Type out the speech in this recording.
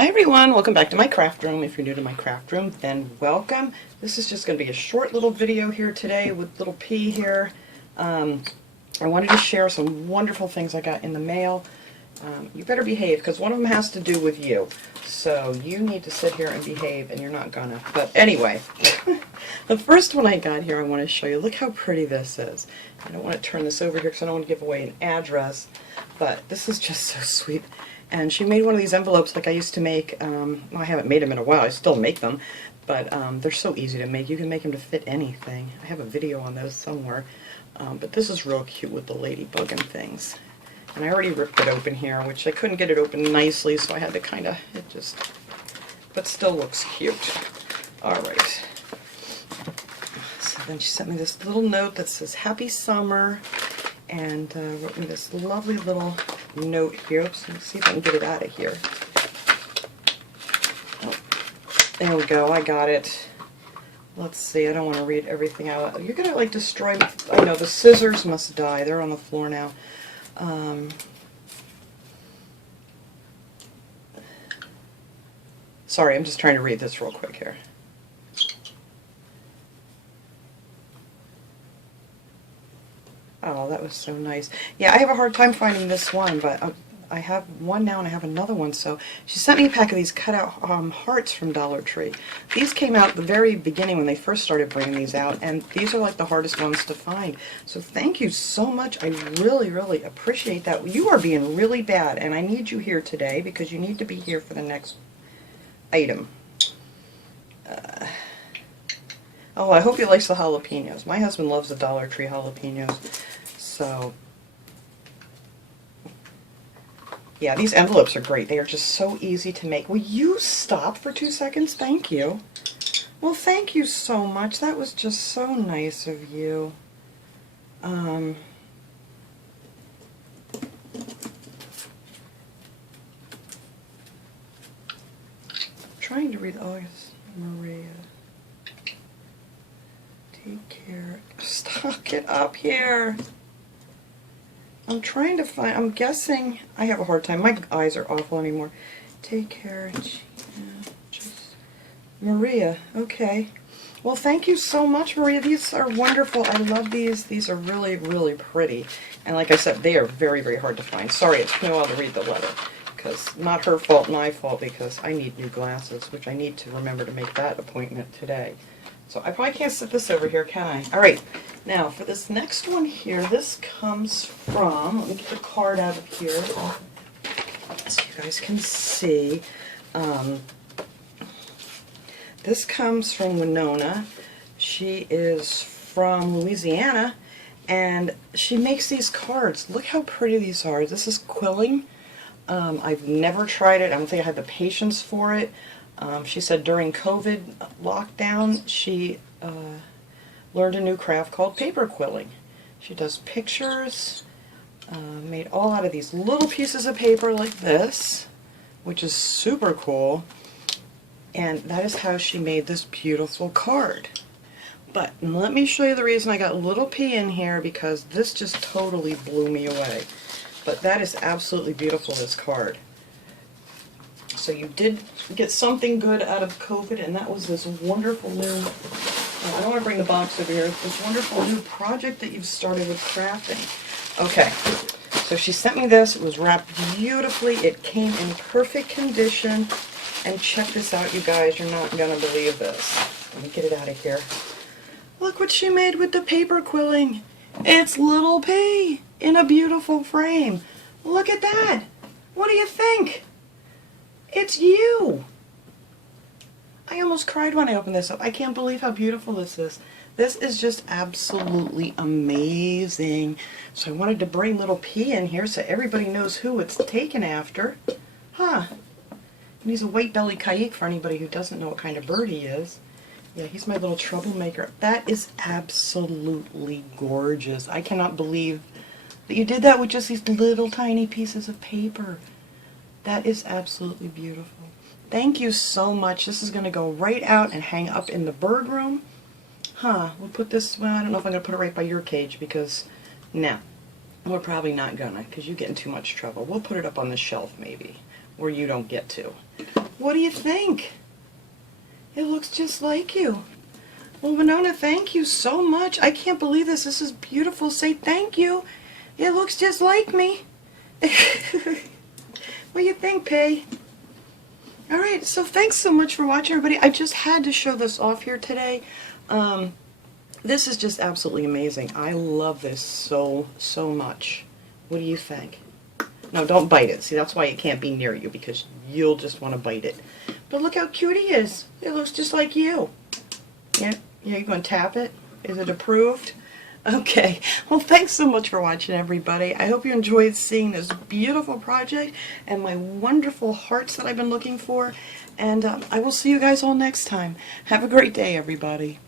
Hi everyone, welcome back to my craft room. If you're new to my craft room, then welcome. This is just going to be a short little video here today with little P here. I wanted to share some wonderful things I got in the mail. You better behave because one of them has to do with you. So you need to sit here and behave, and you're not gonna. But anyway, the first one I got here I want to show you. Look how pretty this is. I don't want to turn this over here because I don't want to give away an address, but this is just so sweet. And she made one of these envelopes like I used to make. Well, I haven't made them in a while. I still make them, but they're so easy to make. You can make them to fit anything. I have a video on those somewhere. But this is real cute with the ladybug and things. And I already ripped it open here, which I couldn't get it open nicely, so I had to kind of, but still looks cute. Alright. So then she sent me this little note that says, Happy Summer, and wrote me this lovely little note here. Oops, let me see if I can get it out of here. Oh, there we go, I got it. Let's see, I don't want to read everything out. You're going to like destroy me. I know, the scissors must die. They're on the floor now. Sorry, I'm just trying to read this real quick here. Oh, that was so nice. Yeah, I have a hard time finding this one, but I have one now and I have another one. So she sent me a pack of these cutout hearts from Dollar Tree. These came out at the very beginning when they first started bringing these out, and these are like the hardest ones to find. So thank you so much. I really, really appreciate that. You are being really bad, and I need you here today because you need to be here for the next item. Oh, I hope he likes the jalapenos. My husband loves the Dollar Tree jalapenos. So, yeah, these envelopes are great. They are just so easy to make. Will you stop for 2 seconds? Thank you. Well, thank you so much. That was just so nice of you. Trying to read. Oh, it's Maria. Take care. Stop it up here. I'm trying to find, I'm guessing, I have a hard time. My eyes are awful anymore. Take care. Just Maria. Okay. Well, thank you so much, Maria. These are wonderful. I love these. These are really, really pretty. And like I said, they are very, very hard to find. Sorry, it took me a while to read the letter. Because not her fault, my fault, because I need new glasses, which I need to remember to make that appointment today. So I probably can't sit this over here, can I? Alright, now for this next one here, this comes from, let me get the card out of here so you guys can see. This comes from Winona. She is from Louisiana, and she makes these cards. Look how pretty these are. This is quilling. I've never tried it. I don't think I had the patience for it. She said during COVID lockdown, she learned a new craft called paper quilling. She does pictures, made all out of these little pieces of paper like this, which is super cool. And that is how she made this beautiful card. But let me show you the reason I got little P in here, because this just totally blew me away. But that is absolutely beautiful, this card. So you did get something good out of COVID, and that was this wonderful new, I don't want to bring the box over here, this wonderful new project that you've started with crafting. Okay, so she sent me this. It was wrapped beautifully. It came in perfect condition. And check this out, you guys. You're not going to believe this. Let me get it out of here. Look what she made with the paper quilling. It's little P in a beautiful frame. Look at that. What do you think? It's you! I almost cried when I opened this up. I can't believe how beautiful this is. This is just absolutely amazing. So I wanted to bring little P in here so everybody knows who it's taken after. Huh. And he's a white-bellied kayik for anybody who doesn't know what kind of bird he is. Yeah, he's my little troublemaker. That is absolutely gorgeous. I cannot believe that you did that with just these little tiny pieces of paper. That is absolutely beautiful. Thank you so much. This is going to go right out and hang up in the bird room. Huh, we'll put this, well, I don't know if I'm going to put it right by your cage because, no, we're probably not going to because you get in too much trouble. We'll put it up on the shelf maybe. where you don't get to. What do you think? It looks just like you. Well, Winona, thank you so much. I can't believe this. This is beautiful. Say thank you. It looks just like me. What do you think, Pay? Alright, so thanks so much for watching, everybody. I just had to show this off here today. This is just absolutely amazing. I love this so much. What do you think? No, don't bite it. See, that's why it can't be near you, because you'll just want to bite it. But look how cute he is. It looks just like you. Yeah, you going to tap it? Is it approved? Okay, well, thanks so much for watching, everybody. I hope you enjoyed seeing this beautiful project and my wonderful hearts that I've been looking for. And I will see you guys all next time. Have a great day, everybody.